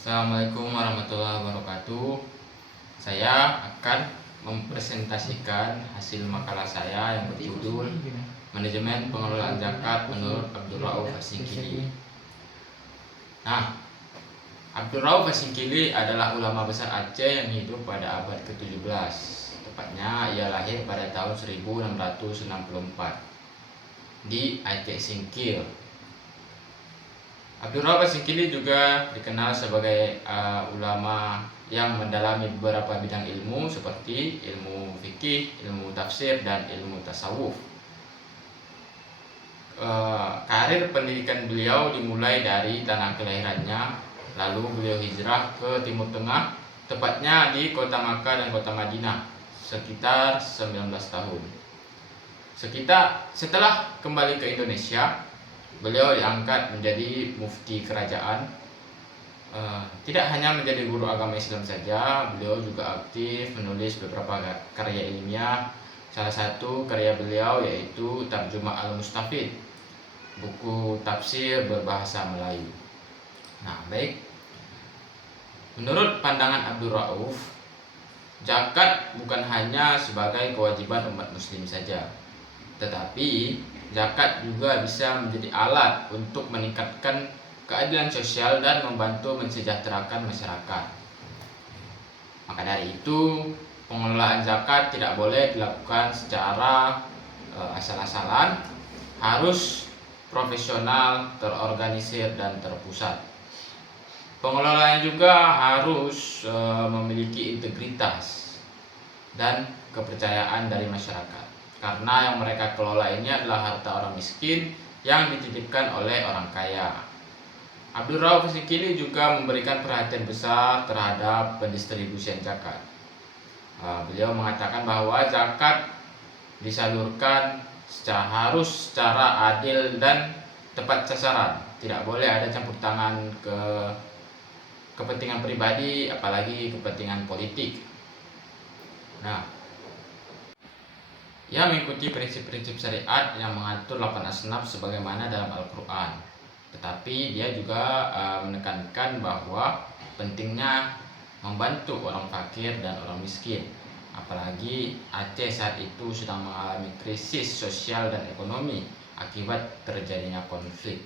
Assalamualaikum warahmatullahi wabarakatuh. Saya akan mempresentasikan hasil makalah saya yang berjudul Manajemen Pengelolaan Zakat menurut Abdul Rauf Asingkili. Nah, Abdul Rauf Asingkili adalah ulama besar Aceh yang hidup pada abad ke-17. Tepatnya ia lahir pada tahun 1664 di Aceh Singkil. Abdul Rauf Asingkili juga dikenal sebagai ulama yang mendalami beberapa bidang ilmu seperti ilmu fikih, ilmu tafsir, dan ilmu tasawuf. Karir pendidikan beliau dimulai dari tanah kelahirannya, lalu beliau hijrah ke Timur Tengah, tepatnya di kota Makkah dan kota Madinah, sekitar 19 tahun. Setelah kembali ke Indonesia, beliau diangkat menjadi mufti kerajaan. Tidak hanya menjadi guru agama Islam saja, beliau juga aktif menulis beberapa karya ilmiah. Salah satu karya beliau yaitu Tarjumah Al-Mustafid, buku tafsir berbahasa Melayu. Nah, baik. Menurut pandangan Abdul Rauf, zakat bukan hanya sebagai kewajiban umat muslim saja, tetapi zakat juga bisa menjadi alat untuk meningkatkan keadilan sosial dan membantu mensejahterakan masyarakat. Maka dari itu, pengelolaan zakat tidak boleh dilakukan secara asal-asalan, harus profesional, terorganisir, dan terpusat. Pengelolanya juga harus memiliki integritas dan kepercayaan dari masyarakat, karena yang mereka kelola ini adalah harta orang miskin yang dititipkan oleh orang kaya. Abdul Rauf Asingkili juga memberikan perhatian besar terhadap pendistribusian zakat. Beliau mengatakan bahwa zakat disalurkan harus secara adil dan tepat sasaran. Tidak boleh ada campur tangan ke kepentingan pribadi, apalagi kepentingan politik. Nah, ia mengikuti prinsip-prinsip syariat yang mengatur 8 asnaf sebagaimana dalam Al-Quran. Tetapi dia juga menekankan bahwa pentingnya membantu orang fakir dan orang miskin. Apalagi Aceh saat itu sedang mengalami krisis sosial dan ekonomi akibat terjadinya konflik.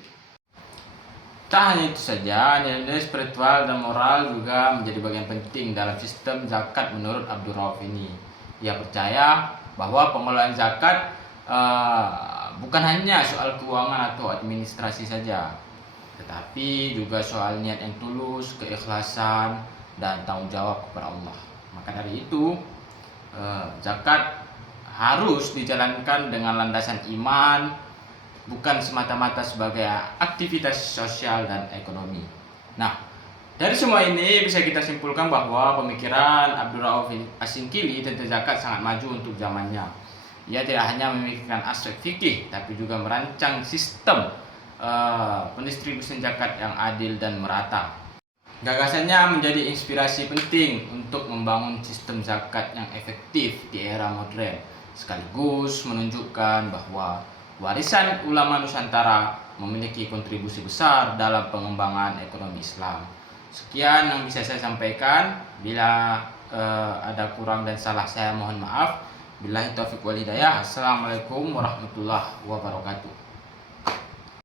Tak hanya itu saja, nilai spiritual dan moral juga menjadi bagian penting dalam sistem zakat menurut Abdul Rauf ini. Ia percaya bahwa pengelolaan zakat bukan hanya soal keuangan atau administrasi saja, tetapi juga soal niat yang tulus, keikhlasan, dan tanggung jawab kepada Allah. Maka dari itu, zakat harus dijalankan dengan landasan iman, bukan semata-mata sebagai aktivitas sosial dan ekonomi. Nah, dari semua ini bisa kita simpulkan bahwa pemikiran Abdul Rauf Asingkili tentang zakat sangat maju untuk zamannya. Ia tidak hanya memikirkan aspek fikih, tapi juga merancang sistem pendistribusian zakat yang adil dan merata. Gagasannya menjadi inspirasi penting untuk membangun sistem zakat yang efektif di era modern, sekaligus menunjukkan bahwa warisan ulama Nusantara memiliki kontribusi besar dalam pengembangan ekonomi Islam. Sekian yang bisa saya sampaikan. Bila ada kurang dan salah, saya mohon maaf. Billahi taufiq wal hidayah. Assalamualaikum warahmatullahi wabarakatuh.